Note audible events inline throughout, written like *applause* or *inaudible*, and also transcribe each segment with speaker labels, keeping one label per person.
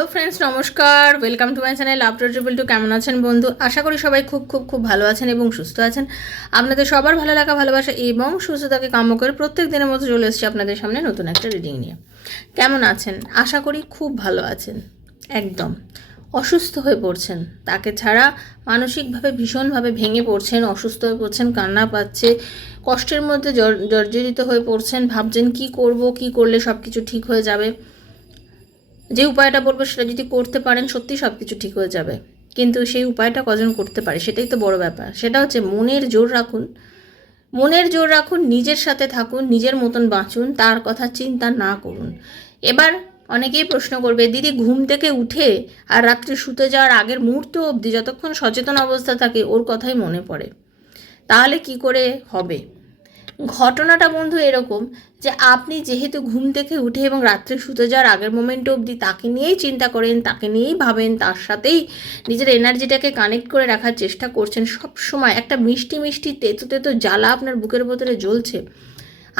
Speaker 1: Hello friends নমস্কার welcome to my channel after triple two কেমন আছেন বন্ধু আশা করি সবাই খুব খুব খুব ভালো আছেন এবং সুস্থ আছেন আপনাদের সবার ভালো লাগা ভালোবাসা এবং সুস্থতাকে কাম্য করে প্রত্যেক দিনের মতো চলে এসেছি আপনাদের সামনে নতুন একটা রিডিং নিয়ে কেমন আছেন আশা করি খুব ভালো আছেন একদম অসুস্থ হয়ে পড়ছেন তাকে ছাড়া মানসিকভাবে ভীষণভাবে ভেঙে পড়ছেন অসুস্থ হয়ে পড়ছেন কান্না পাচ্ছে কষ্টের মধ্যে জর্জরিত হয়ে পড়ছেন ভাবছেন কি করব কি করলে সব কিছু ঠিক হয়ে যাবে যে উপায়টা বলবো সেটা যদি করতে পারেন সত্যি সব কিছু ঠিক হয়ে যাবে কিন্তু সেই উপায়টা কজন করতে পারে সেটাই তো বড় ব্যাপার সেটা হচ্ছে মনের জোর রাখুন মনের জোর রাখুন নিজের সাথে থাকুন নিজের মতন বাঁচুন তার কথা চিন্তা না করুন এবার অনেকেই প্রশ্ন করবে দিদি ঘুম থেকে উঠে আর রাত্রে শুতে যাওয়ার আগের মুহূর্ত অবধি যতক্ষণ সচেতন অবস্থা থাকে ওর কথাই মনে পড়ে তাহলে কি করে হবে ঘটনাটা বন্ধু এরকম যে আপনি যেহেতু ঘুম থেকে উঠে এবং রাত্রে শুতে যাওয়ার আগের মোমেন্ট অবধি তাকে নিয়েই চিন্তা করেন তাকে নিয়েই ভাবেন তার সাথেই নিজের এনার্জিটাকে কানেক্ট করে রাখার চেষ্টা করছেন সব সময় একটা মিষ্টি মিষ্টি তেতো তেতো জ্বালা আপনার বুকের ভেতরে জ্বলছে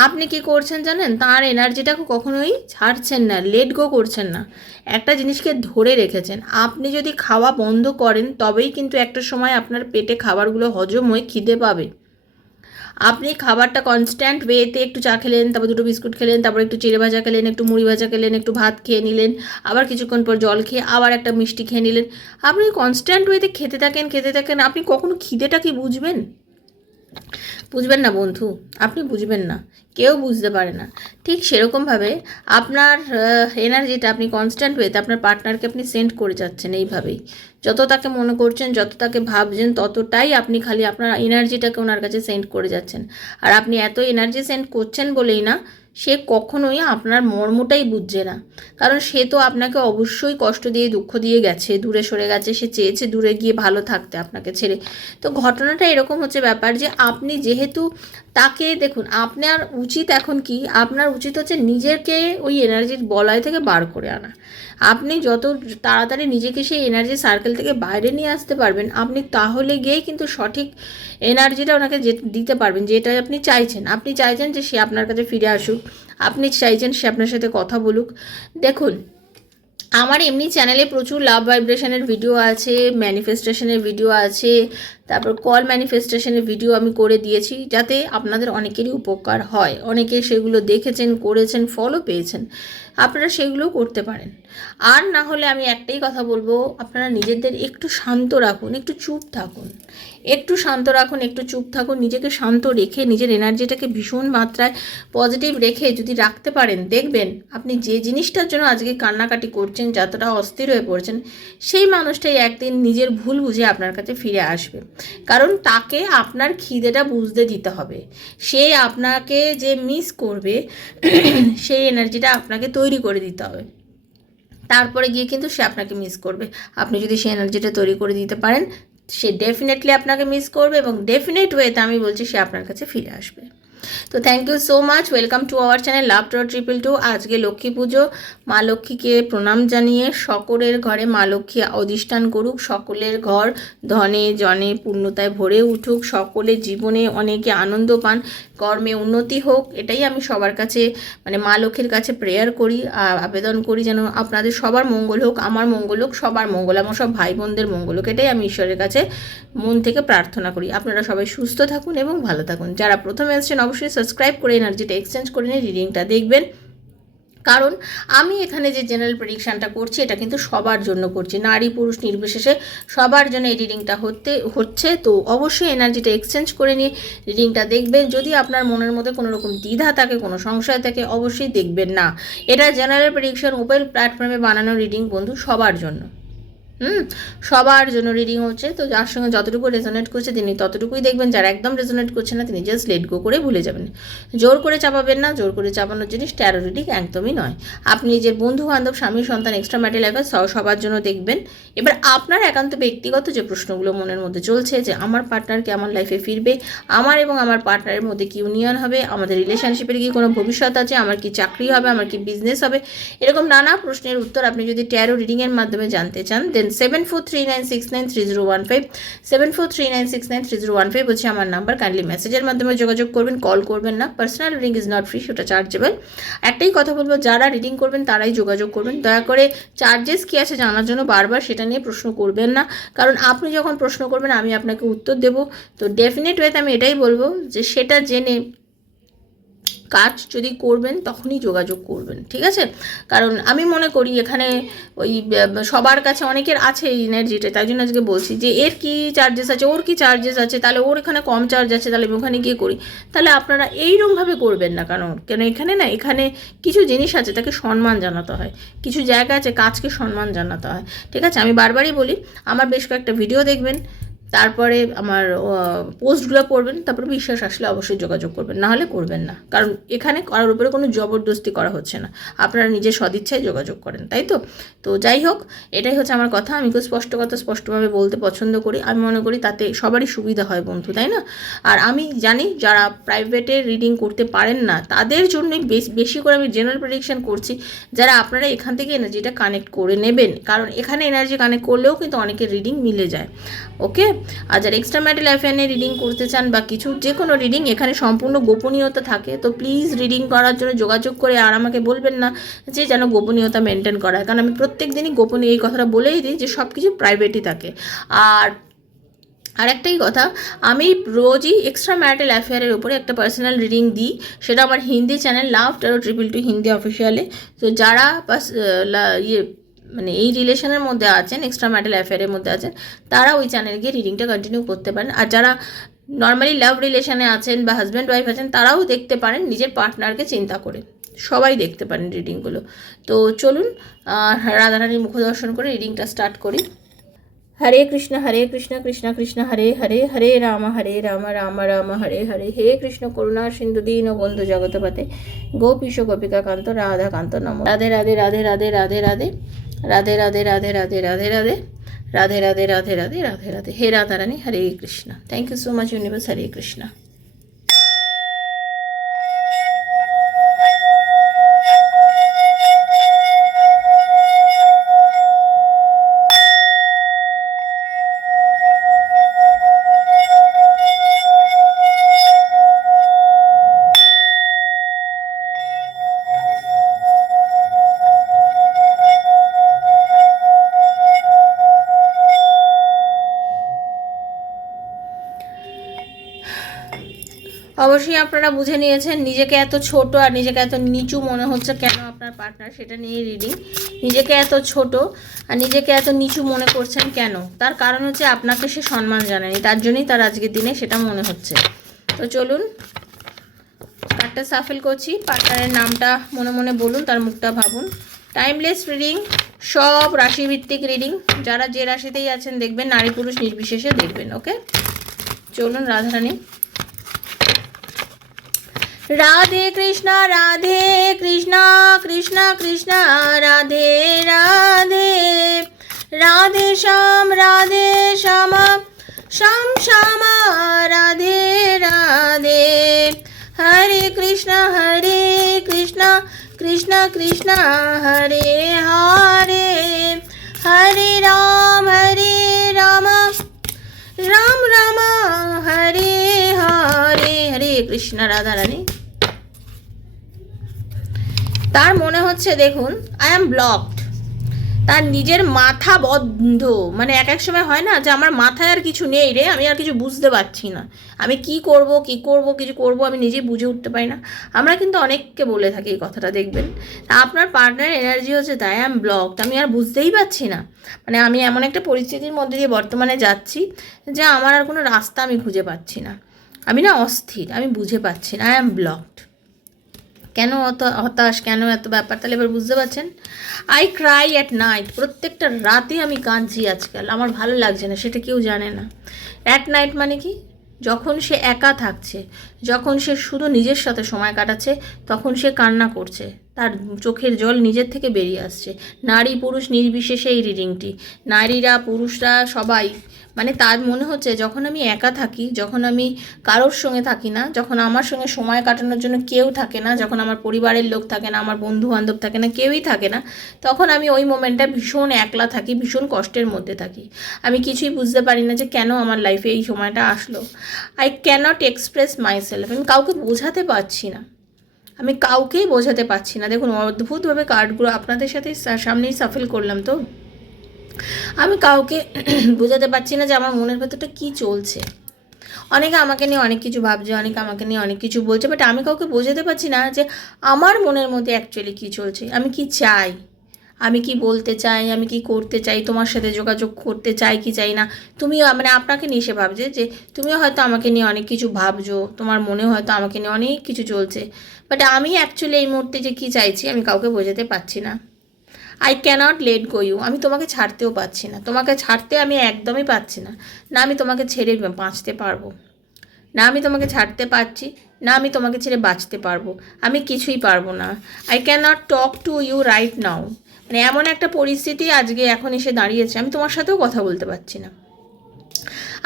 Speaker 1: আপনি কি করছেন জানেন তার এনার্জিটাকে কখনোই ছাড়ছেন না লেট গো করছেন না একটা জিনিসকে ধরে রেখেছেন আপনি যদি খাওয়া বন্ধ করেন তবেই কিন্তু একটা সময় আপনার পেটে খাবারগুলো হজম হয়ে খিদে পাবে আপনি খাবারটা কনস্ট্যান্ট ওয়েতে একটু চা খেলেন তারপর দুটো বিস্কুট খেলেন তারপর একটু চিড়ে ভাজা খেলেন একটু মুড়ি ভাজা খেলেন একটু ভাত খেয়ে নিলেন আবার কিছুক্ষণ পর জল খেয়ে আবার একটা মিষ্টি খেয়ে নিলেন আপনি কনস্ট্যান্ট ওয়েতে খেতে থাকেন খেতে থাকেন আপনি কখনো খিদেটা কি বুঝবেন বুঝবেন না বন্ধু আপনি বুঝবেন না কেউ বুঝতে পারে না ঠিক সেরকমভাবে আপনার এনার্জিটা আপনি কনস্ট্যান্ট ওয়েতে আপনার পার্টনারকে আপনি সেন্ড করে যাচ্ছেন এইভাবেই যত তাকে মনে করছেন যত তাকে ভাবছেন ততটাই আপনি খালি আপনার এনার্জিটাকে ওনার কাছে সেন্ড করে যাচ্ছেন আর আপনি এত এনার্জি সেন্ড করছেন বলেই না সে কখনোই আপনার মর্মটাই বুঝছে না কারণ সে তো আপনাকে অবশ্যই কষ্ট দিয়ে দুঃখ দিয়ে গেছে দূরে সরে গেছে সে চেয়েছে দূরে গিয়ে ভালো থাকতে আপনাকে ছেড়ে তো ঘটনাটা এরকম হচ্ছে ব্যাপার যে আপনি যেহেতু তাকে দেখুন আপনার উচিত এখন কি আপনার উচিত হচ্ছে নিজেকে ওই এনার্জির বলয় থেকে বার করে আনা আপনি যত তাড়াতাড়ি নিজেকে সেই এনার্জি সার্কেল থেকে বাইরে নিয়ে আসতে পারবেন আপনি তাহলে গিয়েই কিন্তু সঠিক এনার্জিটা ওনাকে যে দিতে পারবেন যেটা আপনি চাইছেন আপনি চাইছেন যে সে আপনার কাছে ফিরে আসুক আপনি চাইছেন সে আপনার সাথে কথা বলুক দেখুন আমার এমনি চ্যানেলে প্রচুর লাভ ভাইব্রেশনের ভিডিও আছে ম্যানিফেস্টেশনের ভিডিও আছে তারপর কল ম্যানিফেস্টেশনের ভিডিও আমি করে দিয়েছি যাতে আপনাদের অনেকেরই উপকার হয় অনেকে সেগুলো দেখেছেন করেছেন ফলো পেয়েছেন আপনারা সেগুলো করতে পারেন আর না হলে আমি একটাই কথা বলবো আপনারা নিজেদের একটু শান্ত রাখুন একটু চুপ থাকুন একটু শান্ত রাখুন একটু চুপ থাকুন নিজেকে শান্ত রেখে নিজের এনার্জিটাকে ভীষণ মাত্রায় পজিটিভ রেখে যদি রাখতে পারেন দেখবেন আপনি যে জিনিসটার জন্য আজকে কান্নাকাটি করছেন যতটা অস্থির হয়ে পড়ছেন সেই মানুষটাই একদিন নিজের ভুল বুঝে আপনার কাছে ফিরে আসবে কারণ তাকে আপনার খিদেটা বুঝতে দিতে হবে সে আপনাকে যে মিস করবে *clears throat* সেই এনার্জিটা আপনাকে তৈরি করে দিতে হবে তারপরে গিয়ে কিন্তু সে আপনাকে মিস করবে আপনি যদি সেই এনার্জিটা তৈরি করে দিতে পারেন সে ডেফিনেটলি আপনাকে মিস করবে এবং ডেফিনেট ওয়েতে আমি বলছি সে আপনার কাছে ফিরে আসবে তো thank you so much welcome to our channel love to triple two আজকে লক্ষ্মী পুজো মা লক্ষ্মীকে প্রণাম জানিয়ে সকলের ঘরে মা লক্ষ্মী অধিষ্ঠান করুক সকলের ঘর ধনে জনে পূর্ণতায় ভরে উঠুক সকলের জীবনে অনেকে আনন্দ পান কর্মে উন্নতি হোক এটাই আমি সবার কাছে মানে মা লক্ষ্মীর কাছে প্রেয়ার করি আবেদন করি যেন আপনাদের সবার মঙ্গল হোক আমার মঙ্গল হোক সবার মঙ্গল আমার সব ভাই বোনদের মঙ্গল হোক এটাই আমি ঈশ্বরের কাছে মন থেকে প্রার্থনা করি আপনারা সবাই সুস্থ থাকুন এবং ভালো থাকুন যারা প্রথমে এসছেন অবশ্যই সাবস্ক্রাইব করে এনার্জিটা এক্সচেঞ্জ করে নিয়ে রিডিংটা দেখবেন কারণ আমি এখানে যে জেনারেল প্রেডিকশানটা করছি এটা কিন্তু সবার জন্য করছি নারী পুরুষ নির্বিশেষে সবার জন্য এই রিডিংটা হতে হচ্ছে তো অবশ্যই এনার্জিটা এক্সচেঞ্জ করে নিয়ে রিডিংটা দেখবেন যদি আপনার মনের মধ্যে কোনো রকম দ্বিধা থাকে কোনো সংশয় থাকে অবশ্যই দেখবেন না এটা জেনারেল প্রেডিকশান ওপেন প্ল্যাটফর্মে বানানো রিডিং বন্ধু সবার জন্য হুম সবার জন্য রিডিং হচ্ছে তো যার সঙ্গে যতটুকু রেজোনেট করছে তিনি ততটুকুই দেখবেন যারা একদম রেজোনেট করছে না তিনি জাস্ট লেট গো করে ভুলে যাবেন জোর করে চাপাবেন না জোর করে চাপানোর জিনিস ট্যারো রিডিং একদমই নয় আপনি নিজের বন্ধু বান্ধব স্বামী সন্তান এক্সট্রা ম্যাটেল সবার জন্য দেখবেন এবার আপনার একান্ত ব্যক্তিগত যে প্রশ্নগুলো মনের মধ্যে চলছে যে আমার পার্টনারকে আমার লাইফে ফিরবে আমার এবং আমার পার্টনারের মধ্যে কি ইউনিয়ন হবে আমাদের রিলেশনশিপের কি কোনো ভবিষ্যৎ আছে আমার কি চাকরি হবে আমার কি বিজনেস হবে এরকম নানা প্রশ্নের উত্তর আপনি যদি ট্যারো রিডিংয়ের মাধ্যমে জানতে চান then seven four three nine six nine three zero one five seven four three nine six nine three zero one five হচ্ছে আমার নাম্বার কাইন্ডলি মেসেজের মাধ্যমে যোগাযোগ করবেন কল করবেন না personal reading is not free সেটা চার্জেবল একটাই কথা বলবো যারা রিডিং করবেন তারাই যোগাযোগ করবেন দয়া করে চার্জেস কী আছে জানার জন্য বারবার সেটা নিয়ে প্রশ্ন করবেন না কারণ আপনি যখন প্রশ্ন করবেন আমি আপনাকে উত্তর দেবো তো ডেফিনেট ওয়েতে আমি এটাই বলবো যে সেটা জেনে কাজ যদি করবেন তখনই যোগাযোগ করবেন ঠিক আছে কারণ আমি মনে করি এখানে ওই সবার কাছে অনেকের আছে এই এনার্জিটা তাই জন্য আজকে বলছি যে এর কি চার্জেস আছে ওর কি চার্জেস আছে তাহলে ওর এখানে কম চার্জ আছে তাহলে আমি ওখানে গিয়ে করি তাহলে আপনারা এইরকমভাবে করবেন না কারণ কেন এখানে না এখানে কিছু জিনিস আছে তাকে সম্মান জানাতে হয় কিছু জায়গা আছে কাজকে সম্মান জানাতে হয় ঠিক আছে আমি বারবারই বলি আমার বেশ কয়েকটা ভিডিও দেখবেন তারপরে আমার পোস্টগুলো করবেন তারপরে বিশ্বাস আসলে অবশ্যই যোগাযোগ করবেন নাহলে করবেন না কারণ এখানে করার উপরে কোনো জবরদস্তি করা হচ্ছে না আপনারা নিজের সদিচ্ছায় যোগাযোগ করেন তাই তো তো যাই হোক এটাই হচ্ছে আমার কথা আমি খুব স্পষ্ট কথা স্পষ্টভাবে বলতে পছন্দ করি আমি মনে করি তাতে সবারই সুবিধা হয় বন্ধু তাই না আর আমি জানি যারা প্রাইভেটে রিডিং করতে পারেন না তাদের জন্যই বেশ বেশি করে আমি জেনারেল প্রেডিকশন করছি যারা আপনারা এখান থেকে এনার্জিটা কানেক্ট করে নেবেন কারণ এখানে এনার্জি কানেক্ট করলেও কিন্তু অনেকের রিডিং মিলে যায় ওকে আর যারা এক্সট্রা ম্যাটেল অ্যাফেয়ার রিডিং করতে চান বা কিছু যে কোনো রিডিং এখানে সম্পূর্ণ গোপনীয়তা থাকে তো প্লিজ রিডিং করার জন্য যোগাযোগ করে আর আমাকে বলবেন না যে যেন গোপনীয়তা মেনটেন করা কারণ আমি প্রত্যেক দিনই গোপনীয় এই কথাটা বলেই দিই যে সব কিছু প্রাইভেটই থাকে আর আর একটাই কথা আমি রোজই এক্সট্রা ম্যারিটাল অ্যাফেয়ারের উপরে একটা পার্সোনাল রিডিং দিই সেটা আমার Hindi channel love tarot triple two Hindi অফিসিয়ালে তো যারা ইয়ে মানে এই রিলেশনের মধ্যে আছেন এক্সট্রা ম্যাটাল অ্যাফেয়ারের মধ্যে আছেন তারা ওই চ্যানেল গিয়ে রিডিংটা কন্টিনিউ করতে পারেন আর যারা নর্মালি লাভ রিলেশনে আছেন বা হাজব্যান্ড ওয়াইফ আছেন তারাও দেখতে পারেন নিজের পার্টনারকে চিন্তা করে সবাই দেখতে পারেন রিডিংগুলো তো চলুন রাধারানীর মুখদর্শন করে রিডিংটা স্টার্ট করি হরে কৃষ্ণ হরে কৃষ্ণ কৃষ্ণ কৃষ্ণ হরে হরে হরে রাম হরে রাম রাম রাম হরে হরে হে কৃষ্ণ করুণা সিন্ধু দীন বন্ধু জগতপাতে গোপীশ গোপিকা কান্ত রাধা কান্ত নম রাধে রাধে রাধে রাধে রাধে রাধে রাধে রাধে রাধে রাধে রাধে রাধে রাধে রাধে রাধে রাধে রাধে রাধে হে Radharani Hare Krishna thank you so much universe Hare Krishna অবশ্যই আপনারা বুঝে নিয়েছেন নিজেকে এত ছোট আর নিজেকে এত নিচু মনে হচ্ছে কেন আপনার পার্টনার সেটা নিয়ে রিডিং নিজেকে এত ছোট আর নিজেকে এত নিচু মনে করছেন কেন তার কারণ হচ্ছে আপনাকে সে সম্মান জানায়নি তার জন্যই তার আজকের দিনে সেটা মনে হচ্ছে তো চলুন কার্ডটা সাফেল করছি পার্টনারের নামটা মনে মনে বলুন তার মুখটা ভাবুন টাইমলেস রিডিং সব রাশিভিত্তিক রিডিং যারা যে রাশিতেই আছেন দেখবেন নারী পুরুষ নির্বিশেষে দেখবেন ওকে চলুন রাধারানী রাধে কৃষ্ণ রাধে কৃষ্ণ কৃষ্ণ কৃষ্ণ রাধে রাধে রাধে শ্যাম রাধে শ্যাম শ্যাম শ্যাম রাধে রাধে হরে কৃষ্ণ হরে কৃষ্ণ কৃষ্ণ কৃষ্ণ হরে হরে হরে রাম হরে রাম রাম রাম হরে হরে হরে কৃষ্ণ রাধা রানী তার মনে হচ্ছে দেখুন আই অ্যাম ব্লকড তার নিজের মাথা বদ্ধ মানে এক এক সময় হয় না যে আমার মাথায় আর কিছু নেই রে আমি আর কিছু বুঝতে পারছি না আমি কি করব কি করব কিছু করব আমি নিজেই বুঝে উঠতে পারি না আমরা কিন্তু অনেককে বলে থাকি এই কথাটা দেখবেন আপনার পার্টনার এনার্জি হচ্ছে তাই আই ব্লকড আমি আর বুঝতেই পারছি না মানে আমি এমন একটা পরিস্থিতির মধ্যে দিয়ে বর্তমানে যাচ্ছি যে আমার আর কোনো রাস্তা আমি খুঁজে পাচ্ছি না আমি না অস্থির আমি বুঝে পাচ্ছি না আই অ্যাম ব্লকড কেন অত হতাশ কেন এত ব্যাপার তাহলে এবার বুঝতে পারছেন আই ক্রাই অ্যাট নাইট প্রত্যেকটা রাতে আমি কাঁদছি আজকাল আমার ভালো লাগছে না সেটা কেউ জানে না অ্যাট নাইট মানে কি যখন সে একা থাকছে যখন সে শুধু নিজের সাথে সময় কাটাচ্ছে তখন সে কান্না করছে তার চোখের জল নিজের থেকে বেরিয়ে আসছে নারী পুরুষ নির্বিশেষে এই রিডিংটি নারীরা পুরুষরা সবাই মানে তার মনে হচ্ছে যখন আমি একা থাকি যখন আমি কারোর সঙ্গে থাকি না যখন আমার সঙ্গে সময় কাটানোর জন্য কেউ থাকে না যখন আমার পরিবারের লোক থাকে না আমার বন্ধু বান্ধব থাকে না কেউই থাকে না তখন আমি ওই মোমেন্টটা ভীষণ একলা থাকি ভীষণ কষ্টের মধ্যে থাকি আমি কিছুই বুঝতে পারি না যে কেন আমার লাইফে এই সময়টা আসলো I can't express myself আমি কাউকে বোঝাতে পারছি না আমি কাউকেই বোঝাতে পারছি না দেখুন অদ্ভুতভাবে কার্ডগুলো আপনাদের সাথে সামনেই সাফেল করলাম তো আমি কাউকে *clears throat* বোঝাতে পারছি না যে আমার মনের ভেতরটা কী চলছে অনেকে আমাকে নিয়ে অনেক কিছু ভাবছে অনেকে আমাকে নিয়ে অনেক কিছু বলছে বাট আমি কাউকে বোঝাতে পারছি না যে আমার মনের মধ্যে অ্যাকচুয়ালি কী চলছে আমি কি চাই আমি কি বলতে চাই আমি কি করতে চাই তোমার সাথে যোগাযোগ করতে চাই কি চাই না তুমি মানে আপনাকে নিয়ে সে ভাবছে যে তুমিও হয়তো আমাকে নিয়ে অনেক কিছু ভাবছো তোমার মনে হয়তো আমাকে নিয়ে অনেক কিছু চলছে বাট আমি অ্যাকচুয়ালি এই মুহূর্তে যে কি চাইছি আমি কাউকে বোঝাতে পারছি না I can't let go you আমি তোমাকে ছাড়তেও পারছি না তোমাকে ছাড়তে আমি একদমই পাচ্ছি না না আমি তোমাকে ছেড়ে বাঁচতে পারবো না আমি তোমাকে ছাড়তে পারছি না আমি তোমাকে ছেড়ে বাঁচতে পারবো আমি কিছুই পারবো না I can't talk to you right now মানে এমন একটা পরিস্থিতি আজকে এখন এসে দাঁড়িয়েছে আমি তোমার সাথেও কথা বলতে পারছি না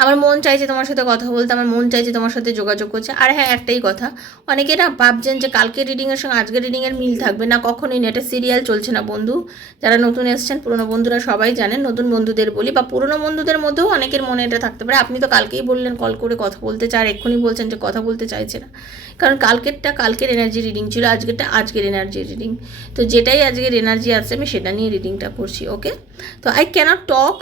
Speaker 1: আমার মন চাইছে তোমার সাথে কথা বলতে আমার মন চাইছে তোমার সাথে যোগাযোগ করছে আর হ্যাঁ একটাই কথা অনেকে না ভাবছেন যে কালকে রিডিংয়ের সঙ্গে আজকে রিডিংয়ের মিল থাকবে না কখনোই না এটা সিরিয়াল চলছে না বন্ধু যারা নতুন এসছেন পুরনো বন্ধুরা সবাই জানেন নতুন বন্ধুদের বলি বা পুরনো বন্ধুদের মধ্যেও অনেকের মনে এটা থাকতে পারে আপনি তো কালকেই বললেন কল করে কথা বলতে চায় আর এক্ষুনি বলছেন যে কথা বলতে চাইছে না কারণ কালকেরটা কালকের এনার্জি রিডিং ছিল আজকেরটা আজকের এনার্জি রিডিং তো যেটাই আজকের এনার্জি আছে আমি সেটা নিয়ে রিডিংটা করছি ওকে তো I can't talk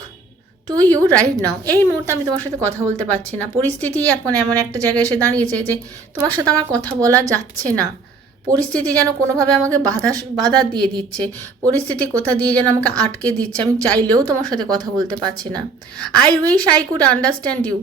Speaker 1: to you right now এই মুহূর্তে আমি তোমার সাথে কথা বলতে পারছি না পরিস্থিতি এখন এমন একটা জায়গায় এসে দাঁড়িয়েছে যে তোমার সাথে আমার কথা বলা যাচ্ছে না পরিস্থিতি যেন কোনোভাবে আমাকে বাধা বাধা দিয়ে দিচ্ছে পরিস্থিতি কোথা দিয়ে যেন আমাকে আটকে দিচ্ছে আমি চাইলেও তোমার সাথে কথা বলতে পারছি না I wish I could understand you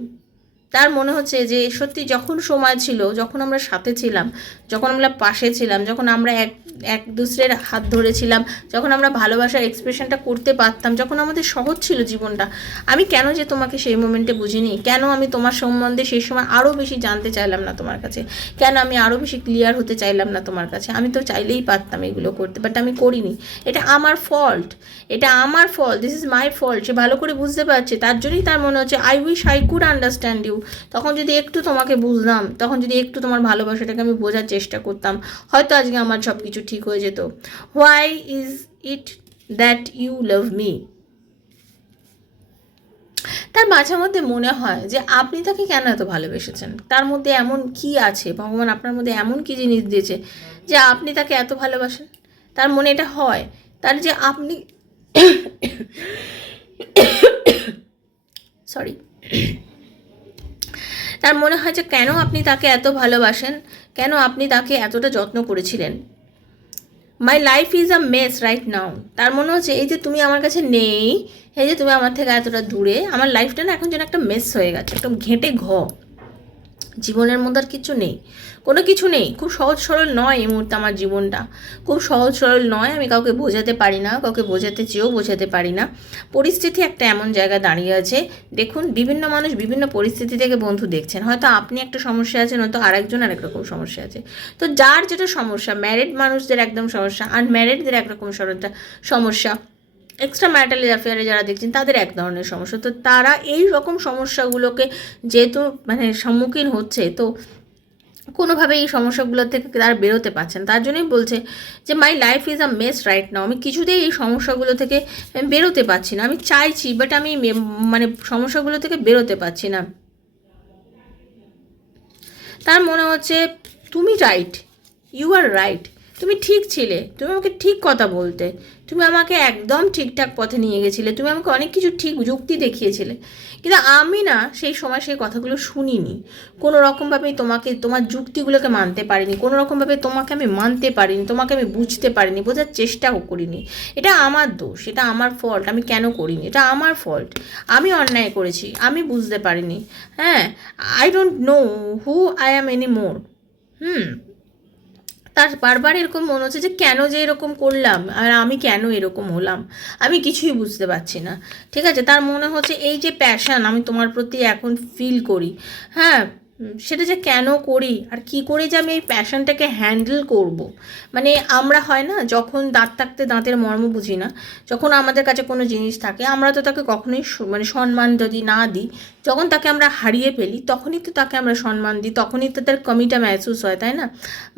Speaker 1: তার মনে হচ্ছে যে সত্যি যখন সময় ছিল যখন আমরা সাথে ছিলাম যখন আমরা পাশে ছিলাম যখন আমরা এক এক দুসরের হাত ধরেছিলাম যখন আমরা ভালোবাসার এক্সপ্রেশনটা করতে পারতাম যখন আমাদের সহজ ছিল জীবনটা আমি কেন যে তোমাকে সেই মোমেন্টে বুঝিনি কেন আমি তোমার সম্বন্ধে সেই সময় আরও বেশি জানতে চাইলাম না তোমার কাছে কেন আমি আরও বেশি ক্লিয়ার হতে চাইলাম না তোমার কাছে আমি তো চাইলেই পারতাম এগুলো করতে বাট আমি করিনি এটা আমার ফল্ট এটা আমার fault this is my fault সে ভালো করে বুঝতে পারছে তার জন্যই তার মনে হচ্ছে I wish I could understand you তখন যদি একটু তোমাকে বুঝতাম তখন যদি একটু তোমার ভালোবাসাটাকে আমি বোঝার চেষ্টা করতাম হয়তো আজকে আমার সব কিছু কিছু ঠিক হয়ে যেত why is it that you love me তার মাঝে মধ্যে মনে হয় যে আপনি তাকে কেন এত ভালোবেসেছেন তার মধ্যে এমন কি আছে ভগবান আপনার মধ্যে এমন কি জিনিস দিয়েছে যে আপনি তাকে এত ভালোবাসেন তার মনে এটা হয় তার যে আপনি সরি তার মনে হয় যে কেন আপনি তাকে এত ভালোবাসেন কেন আপনি তাকে এতটা যত্ন করেছিলেন my life is a mess right now তার মনে হচ্ছে এই যে তুমি আমার কাছে নেই এই যে তুমি আমার থেকে এতটা দূরে আমার লাইফটা না এখন যেন একটা মেস হয়ে গেছে একদম ঘেঁটে ঘ জীবনের মধ্যে আর কিছু নেই কোনো কিছু নেই খুব সহজ সরল নয় এই মুহূর্তে আমার জীবনটা খুব সহজ সরল নয় আমি কাউকে বোঝাতে পারি না কাউকে বোঝাতে চেয়েও বোঝাতে পারি না পরিস্থিতি একটা এমন জায়গায় দাঁড়িয়ে আছে দেখুন বিভিন্ন মানুষ বিভিন্ন পরিস্থিতি থেকে বন্ধু দেখছেন হয়তো আপনি একটা সমস্যা আছেন হয়তো আরেকজন আরেক রকম সমস্যা আছে তো যার যেটা সমস্যা ম্যারিড মানুষদের একদম সমস্যা আনম্যারিডদের একরকম সমস্যা সমস্যা এক্সট্রা ম্যারিটাল অ্যাফেয়ারে যারা দেখছেন তাদের এক ধরনের সমস্যা তো তারা এই রকম সমস্যাগুলোকে যেহেতু মানে সম্মুখীন হচ্ছে তো কোনোভাবে এই সমস্যাগুলো থেকে তারা বেরোতে পারছেন তার জন্যই বলছে যে my life is a mess right now আমি কিছুতেই এই সমস্যাগুলো থেকে বেরোতে পারছি না আমি চাইছি বাট আমি মানে সমস্যাগুলো থেকে বেরোতে পারছি না তার মনে হচ্ছে তুমি রাইট ইউ আর রাইট তুমি ঠিক ছিলে তুমি আমাকে ঠিক কথা বলতে তুমি আমাকে একদম ঠিকঠাক পথে নিয়ে গেছিলে তুমি আমাকে অনেক কিছু ঠিক যুক্তি দেখিয়েছিলে কিন্তু আমি না সেই সময় সেই কথাগুলো শুনিনি কোনো রকমভাবে তোমাকে তোমার যুক্তিগুলোকে মানতে পারিনি কোনো রকমভাবে তোমাকে আমি মানতে পারিনি তোমাকে আমি বুঝতে পারিনি বোঝার চেষ্টাও করিনি এটা আমার দোষ এটা আমার ফল্ট আমি কেন করিনি এটা আমার ফল্ট আমি অন্যায় করেছি আমি বুঝতে পারিনি হ্যাঁ I don't know who I am any more hmm তার বারবার এরকম মনে হচ্ছে যে কেন যে এরকম করলাম আর আমি কেন এরকম হলাম আমি কিছুই বুঝতে পারছি না ঠিক আছে তার মনে হচ্ছে এই যে প্যাশান আমি তোমার প্রতি এখন ফিল করি হ্যাঁ সেটা যে কেন করি আর কি করে যে আমি এই প্যাশনটাকে হ্যান্ডেল করব। মানে আমরা হয় না যখন দাঁত থাকতে দাঁতের মর্ম বুঝি না যখন আমাদের কাছে কোনো জিনিস থাকে আমরা তো তাকে কখনোই মানে সম্মান যদি না দিই যখন তাকে আমরা হারিয়ে ফেলি তখনই তো তাকে আমরা সম্মান দিই তখনই তো তার কমিটা মেহসুস হয় তাই না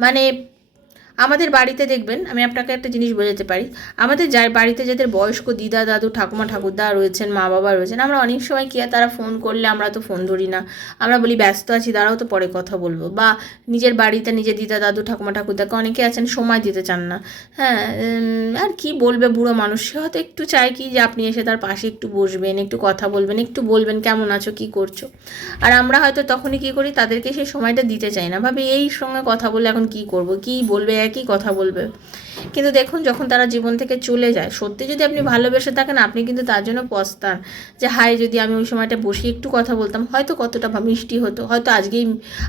Speaker 1: মানে আমাদের বাড়িতে দেখবেন আমি আপনাকে একটা জিনিস বোঝাতে পারি আমাদের যার বাড়িতে যাদের বয়স্ক দিদা দাদু ঠাকুমা ঠাকুরদা রয়েছেন মা বাবা রয়েছেন আমরা অনেক সময় কি তারা ফোন করলে আমরা তো ফোন ধরি না আমরা বলি ব্যস্ত আছি তারাও তো পরে কথা বলবো বা নিজের বাড়িতে নিজের দিদা দাদু ঠাকুমা ঠাকুরদাকে অনেকে আছেন সময় দিতে চান না হ্যাঁ আর কি বলবে বুড়ো মানুষ সে হয়তো একটু চায় কি যে আপনি এসে তার পাশে একটু বসবেন একটু কথা বলবেন একটু বলবেন কেমন আছো কি করছো আর আমরা হয়তো তখনই কি করি তাদেরকে সেই সময়টা দিতে চাই না ভাবি এই সঙ্গে কথা বলে এখন কি করব কি বলবে একই কথা বলবে কিন্তু দেখুন যখন তারা জীবন থেকে চলে যায় সত্যি যদি আপনি ভালোবেসে থাকেন আপনি কিন্তু তার জন্য পস্তান যে হাই যদি আমি ওই সময়টা বসে একটু কথা বলতাম হয়তো কতটা মিষ্টি হতো হয়তো আজকেই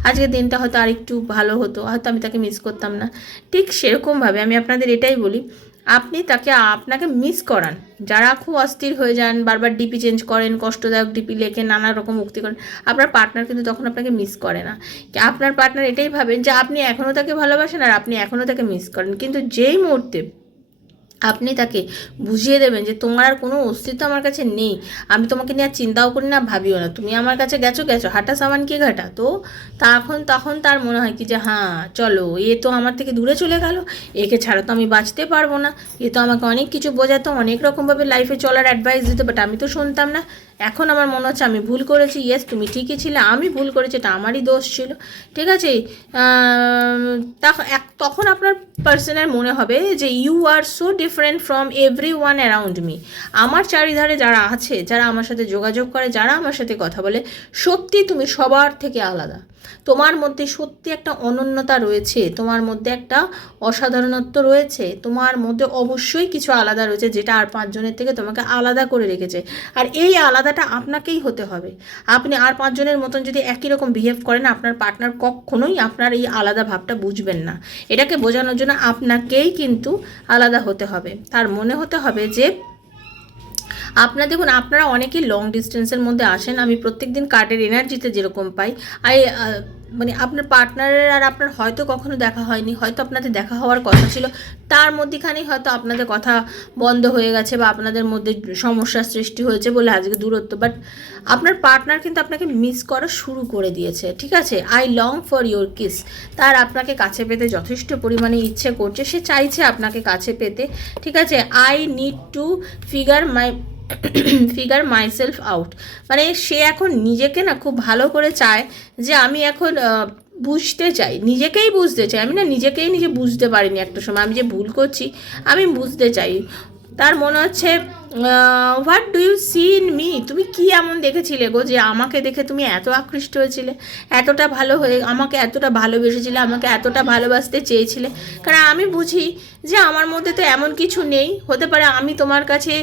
Speaker 1: আজকের দিনটা হয়তো আর একটু ভালো হতো হয়তো আমি তাকে মিস করতাম না ঠিক সেরকমভাবে আমি আপনাদের এটাই বলি আপনি তাকে আপনাকে মিস করান যারা খুব অস্থির হয়ে যান বারবার ডিপি চেঞ্জ করেন কষ্টদায়ক ডিপি লেখে নানা রকম উক্তি করেন আপনার পার্টনার কিন্তু তখন আপনাকে মিস করে না আপনার পার্টনার এটাই ভাবেন যে আপনি এখনও তাকে ভালোবাসেন আর আপনি এখনও তাকে মিস করেন কিন্তু যেই মুহূর্তে আপনি তাকে বুঝিয়ে দেবেন যে তোমার আর কোনো অস্তিত্ব আমার কাছে নেই আমি তোমাকে নিয়ে আর চিন্তাও করি না ভাবিও না তুমি আমার কাছে গেছো গেছো হাঁটা সামান কে ঘাটা তো তখন তখন তার মনে হয় কি যে হ্যাঁ চলো এ তো আমার থেকে দূরে চলে গেল একে ছাড়া তো আমি বাঁচতে পারবো না এ তো আমাকে অনেক কিছু বোঝাতো অনেক রকমভাবে লাইফে চলার অ্যাডভাইস দিতে বাট আমি তো শুনতাম না এখন আমার মনে হচ্ছে আমি ভুল করেছি ইয়েস তুমি ঠিকই ছিলে আমি ভুল করেছি এটা আমারই দোষ ছিল ঠিক আছে তখন আপনার পার্সনের মনে হবে যে you are so different from everyone around me আমার চারিধারে যারা আছে যারা আমার সাথে যোগাযোগ করে যারা আমার সাথে কথা বলে সত্যি তুমি সবার থেকে আলাদা তোমার মধ্যে সত্যি একটা অনন্যতা রয়েছে তোমার মধ্যে একটা অসাধারণত্ব রয়েছে তোমার মধ্যে অবশ্যই কিছু আলাদা রয়েছে যেটা আর পাঁচজনের থেকে তোমাকে আলাদা করে রেখেছে আর এই আলাদাটা আপনাকেই হতে হবে আপনি আর পাঁচজনের মতন যদি একই রকম বিহেভ করেন আপনার পার্টনার কখনোই আপনার এই আলাদা ভাবটা বুঝবেন না এটাকে বোঝানোর জন্য আপনাকেই কিন্তু আলাদা হতে হবে তার মনে হতে হবে যে আপনার দেখুন আপনারা অনেকেই লং ডিস্টেন্সের মধ্যে আসেন আমি প্রত্যেক দিন কার্ডের এনার্জিতে যেরকম পাই আই মানে আপনার পার্টনারের আর আপনার হয়তো কখনো দেখা হয়নি হয়তো আপনাদের দেখা হওয়ার কথা ছিল তার মধ্যেখানেই হয়তো আপনাদের কথা বন্ধ হয়ে গেছে বা আপনাদের মধ্যে সমস্যার সৃষ্টি হয়েছে বলে আজকে দূরত্ব বাট আপনার পার্টনার কিন্তু আপনাকে মিস করা শুরু করে দিয়েছে ঠিক আছে I long for your kiss তার আপনাকে কাছে পেতে যথেষ্ট পরিমাণে ইচ্ছে করছে সে চাইছে আপনাকে কাছে পেতে ঠিক আছে I need to figure my figure myself out মানে সে এখন নিজেকে না খুব ভালো করে চায় যে আমি এখন বুঝতে চাই নিজেকেই বুঝতে চাই আমি না নিজেকেই নিজে বুঝতে পারিনি একটা সময় আমি যে ভুল করছি আমি বুঝতে চাই তার মনে হচ্ছে what do you see in me তুমি কি এমন দেখেছিলে গো যে আমাকে দেখে তুমি এত আকৃষ্ট হয়েছিলে এতটা ভালো হয়ে আমাকে এতটা ভালোবেসেছিলে আমাকে এতটা ভালোবাসতে চেয়েছিলে কারণ আমি বুঝি যে আমার মধ্যে তো এমন কিছু নেই হতে পারে আমি তোমার কাছে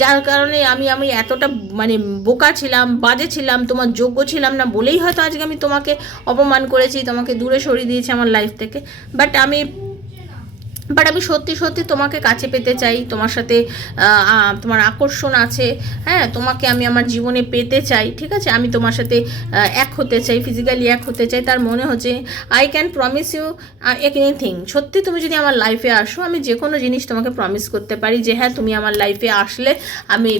Speaker 1: যার কারণে আমি আমি এতটা মানে বোকা ছিলাম বাজে ছিলাম তোমার যোগ্য ছিলাম না বলেই হয়তো আজকে আমি তোমাকে অপমান করেছি তোমাকে দূরে সরিয়ে দিয়েছি আমার লাইফ থেকে বাট আমি বাট আমি সত্যি সত্যি তোমাকে কাছে পেতে চাই তোমার সাথে তোমার আকর্ষণ আছে হ্যাঁ তোমাকে আমি আমার জীবনে পেতে চাই ঠিক আছে আমি তোমার সাথে এক হতে চাই ফিজিক্যালি এক হতে চাই তার মনে হচ্ছে I can promise you anything সত্যি তুমি যদি আমার লাইফে আসো আমি যে কোনো জিনিস তোমাকে প্রমিস করতে পারি যে হ্যাঁ তুমি আমার লাইফে আসলে আমি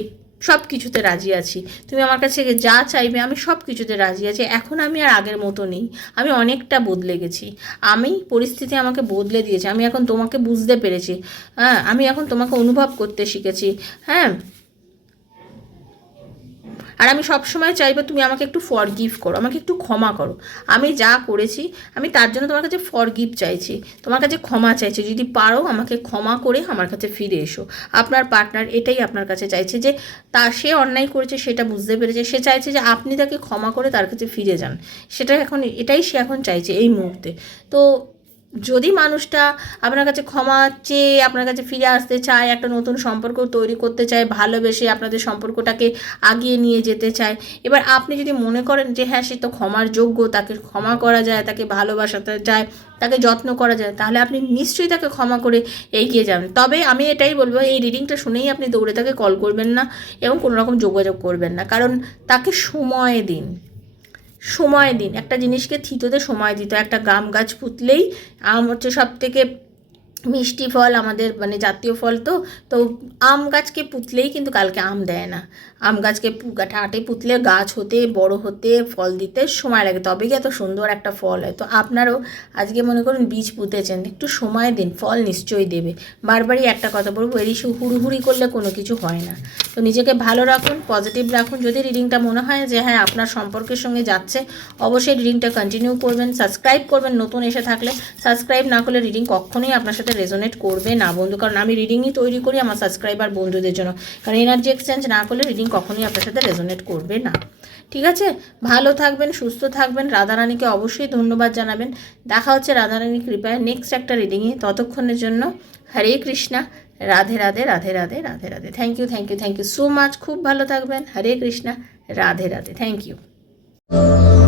Speaker 1: সব কিছুতে রাজি আছি তুমি আমার কাছে যা চাইবে আমি সব কিছুতে রাজি আছি এখন আমি আর আগের মতো নেই আমি অনেকটা বদলে গেছি আমি পরিস্থিতি আমাকে বদলে দিয়েছে আমি এখন তোমাকে বুঝতে পেরেছি হ্যাঁ আমি এখন তোমাকে অনুভব করতে শিখেছি হ্যাঁ আর আমি সবসময় চাইবো তুমি আমাকে একটু ফরগিভ করো আমাকে একটু ক্ষমা করো আমি যা করেছি আমি তার জন্য তোমার কাছে ফরগিভ চাইছি তোমার কাছে ক্ষমা চাইছি যদি পারো আমাকে ক্ষমা করে আমার কাছে ফিরে এসো আপনার পার্টনার এটাই আপনার কাছে চাইছে যে তা সে অন্যায় করেছে সেটা বুঝতে পেরেছে সে চাইছে যে আপনি তাকে ক্ষমা করে তার কাছে ফিরে যান সেটা এখন এটাই সে এখন চাইছে এই মুহূর্তে তো যদি মানুষটা আপনার কাছে ক্ষমা চেয়ে আপনার কাছে ফিরে আসতে চায় একটা নতুন সম্পর্ক তৈরি করতে চায় ভালোবেসে আপনাদের সম্পর্কটাকে আগিয়ে নিয়ে যেতে চায় এবার আপনি যদি মনে করেন যে হ্যাঁ সে তো ক্ষমার যোগ্য তাকে ক্ষমা করা যায় তাকে ভালোবাসাতে যায় তাকে যত্ন করা যায় তাহলে আপনি নিশ্চয়ই তাকে ক্ষমা করে এগিয়ে যাবেন তবে আমি এটাই বলবো এই রিডিংটা শুনেই আপনি দৌড়ে তাকে কল করবেন না এবং কোনো রকম যোগাযোগ করবেন না কারণ তাকে সময় দিন সময় দিন একটা জিনিসকে থিতোতে সময় দিত একটা গাম গাছ পুঁতলেই আম হচ্ছে সব থেকে মিষ্টি ফল আমাদের মানে জাতীয় ফল তো তো আম গাছকে পুতলেই কিন্তু কালকে আম দেয় না আম গাছকে ঠাটে পুতলে গাছ হতে বড় হতে ফল দিতে সময় লাগে তবে কি এত সুন্দর একটা ফল হয় তো আপনারও আজকে মনে করুন বীজ পুঁতেছেন একটু সময় দিন ফল নিশ্চয়ই দেবে বারবারই একটা কথা বলবো এরই হুড়ুহুড়ি করলে কোনো কিছু হয় না তো নিজেকে ভালো রাখুন পজিটিভ রাখুন যদি রিডিংটা মনে হয় যে হ্যাঁ আপনার সম্পর্কের সঙ্গে যাচ্ছে অবশ্যই রিডিংটা কন্টিনিউ করবেন সাবস্ক্রাইব করবেন নতুন এসে থাকলে সাবস্ক্রাইব না করলে রিডিং কখনোই আপনার সাথে সাথে রেজোনেট করবে না বন্ধু কারণ আমি রিডিংই তৈরি করি আমার সাবস্ক্রাইবার বন্ধুদের জন্য কারণ এনার্জি এক্সচেঞ্জ না করলে রিডিং কখনোই আপনার সাথে রেজোনেট করবে না ঠিক আছে ভালো থাকবেন সুস্থ থাকবেন রাধারানীকে অবশ্যই ধন্যবাদ জানাবেন দেখা হচ্ছে রাধারানী কৃপায় নেক্সট একটা রিডিংয়ে ততক্ষণের জন্য Hare Krishna Radhe Radhe Radhe Radhe Radhe Radhe thank you thank you thank you so much খুব ভালো থাকবেন হরে কৃষ্ণা রাধে রাধে থ্যাংক ইউ